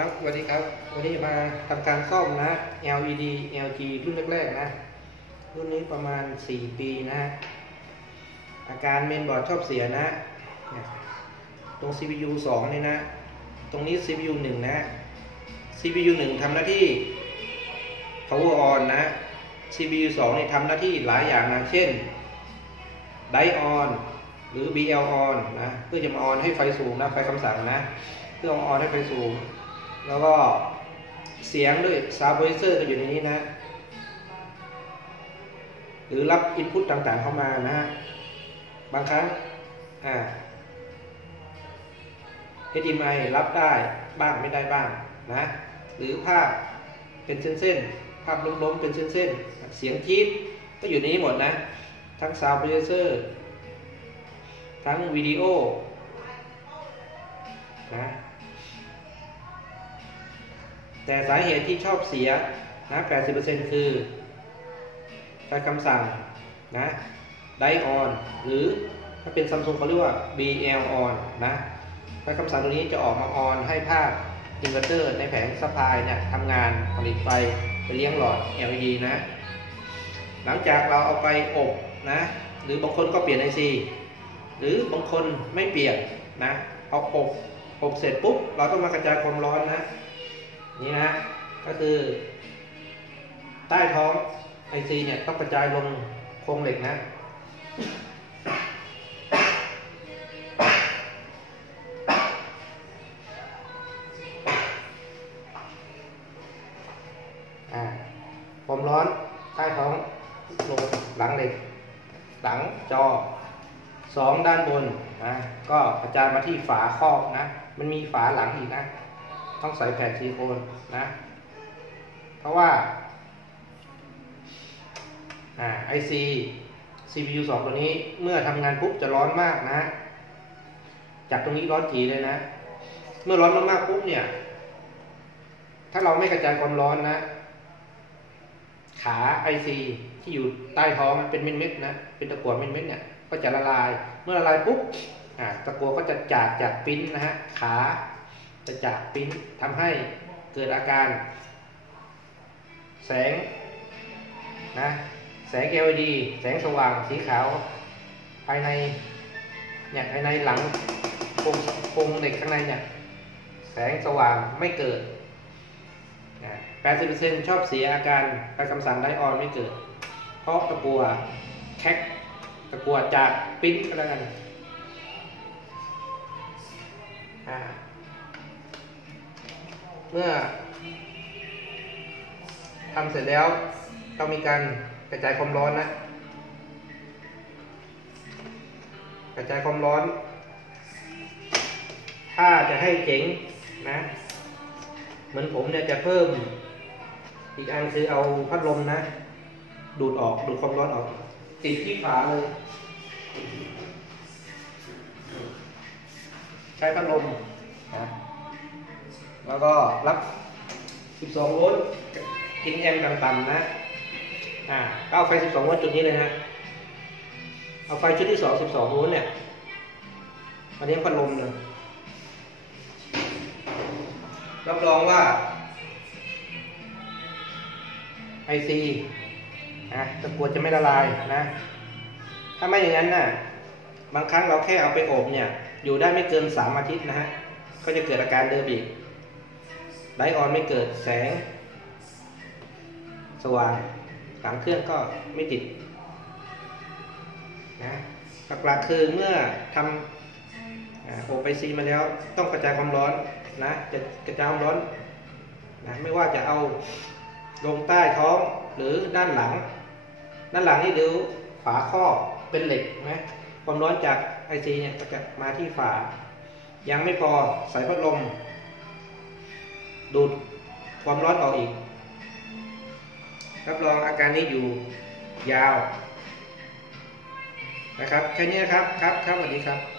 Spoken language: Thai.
ครับสวัสดีครับ วันนี้มาทำการซ่อมนะ LED LG รุ่นแรกๆนะ รุ่นนี้ประมาณ 4 ปีนะ อาการเมนบอร์ดชอบเสียนะ ตรง CPU 2นี่นะ ตรงนี้ CPU 1 นะ CPU 1ทำหน้าที่ power on นะ CPU 2นี่ทำหน้าที่หลายอย่างนะ เช่น die on หรือ BL on นะ เพื่อจะมาออนให้ไฟสูงนะ ไฟคำสั่งนะ เพื่อออนให้ไฟสูง แล้วก็เสียงด้วยซาวด์โปรดิเซอร์ก็อยู่ในนี้นะ หรือรับอินพุตต่างๆเข้ามานะฮะ บางครั้งอ่า HDMI รับได้บ้างไม่ได้บ้างนะ หรือภาพเป็นเส้นๆ ภาพล้มๆ เป็นเส้นๆ เสียงจี๊ดก็อยู่ในนี้หมดนะ ทั้งซาวด์โปรดิเซอร์ทั้งวิดีโอนะ แต่สาเหตุที่ชอบเสียนะ80%คือใช้คำสั่งนะไดออนหรือถ้าเป็นซัมซุงเขาเรียกว่า BL on นะใช้คำสั่งตัวนี้จะออกมาออนให้ภาพอินเวอร์เตอร์ในแผงสปายเนี่ยทำงานผลิตไฟไปเลี้ยงหลอด LED นะ หลังจากเราเอาไปอบนะหรือบางคนก็เปลี่ยน IC หรือบางคนไม่เปลี่ยนนะเอาอบอบเสร็จปุ๊บเราต้องมากระจายความร้อนนะ นี่นะก็คือ ใต้ท้องไอซีเนี่ยต้องกระจายลงโครงเหล็กนะ อ่าความร้อนใต้ท้องลงหลังเหล็ก หลังจอสองด้านบนนะก็กระจายมาที่ฝาครอบนะ มันมีฝาหลังอีกนะ ต้องใส่แผ่นซิลิโคนนะ เพราะว่าอ่าไอซี CPU 2 ตัวนี้เมื่อทำงานปุ๊บจะร้อนมากนะ จากตรงนี้ร้อนจีเลยนะ เมื่อร้อนมากๆปุ๊บเนี่ย ถ้าเราไม่กระจายความร้อนนะ ขาไอซีที่อยู่ใต้ท้องเป็นเม็ดๆนะ เป็นตะกั่วเม็ดๆเนี่ย ก็จะละลาย เมื่อละลายปุ๊บตะกั่วก็จะจาดจากปิ้นนะฮะ ขา จะจากปิ้นทำให้เกิดอาการ แสงนะแสง LED แสงสว่างสีขาว ภายในเนี่ยภายในหลังโครงโครงเหล็กข้างในเนี่ยแสงสว่างไม่เกิด 80%ชอบเสียอาการไปคำสั่งไดออนไม่เกิด เพราะตะกัวแคกตะกัวจากปิ้นอะไรกันอ่า เมื่อทำเสร็จแล้วต้องมีการกระจายความร้อนนะ กระจายความร้อน ถ้าจะให้เจ๋งนะ เหมือนผมเนี่ยจะเพิ่ม อีกอันคือเอาพัดลมนะ ดูดออกดูดความร้อนออก ติดที่ฝาเลย ใช้พัดลมนะ แล้วก็รับ 12 โวลต์กินแอมต่ำๆนะอ่าก็เอาไฟ 12 โวลต์จุดนี้เลยนะเอาไฟชุดที่ 2 12 โวลต์เนี่ยมาเลี้ยงพัดลมเลยรับรองว่าไอซีนะตะกรวดจะไม่ละลายนะ ถ้าไม่อย่างนั้นนะ่ะบางครั้งเราแค่เอาไปอบเนี่ย อยู่ได้ไม่เกิน 3 อาทิตย์นะฮะ ก็จะเกิดอาการเดิมอีก ไดออนไม่เกิดแสง สว่างหลังเครื่องก็ไม่ติดนะหลักๆคือเมื่อทำโอไปซีมาแล้วต้องกระจายความร้อนนะจะกระจายความร้อนนะไม่ว่าจะเอาลงใต้ท้องหรือด้านหลัง ด้านหลังนี่ดูฝาข้อเป็นเหล็กนะความร้อนจากไอซีเนี่ยจะมาที่ฝา ยังไม่พอใส่พัดลม ดูดความร้อนออกอีก รับรองอาการนี้อยู่ยาวนะครับ แค่นี้นะครับ ครับ ครับสวัสดีครับ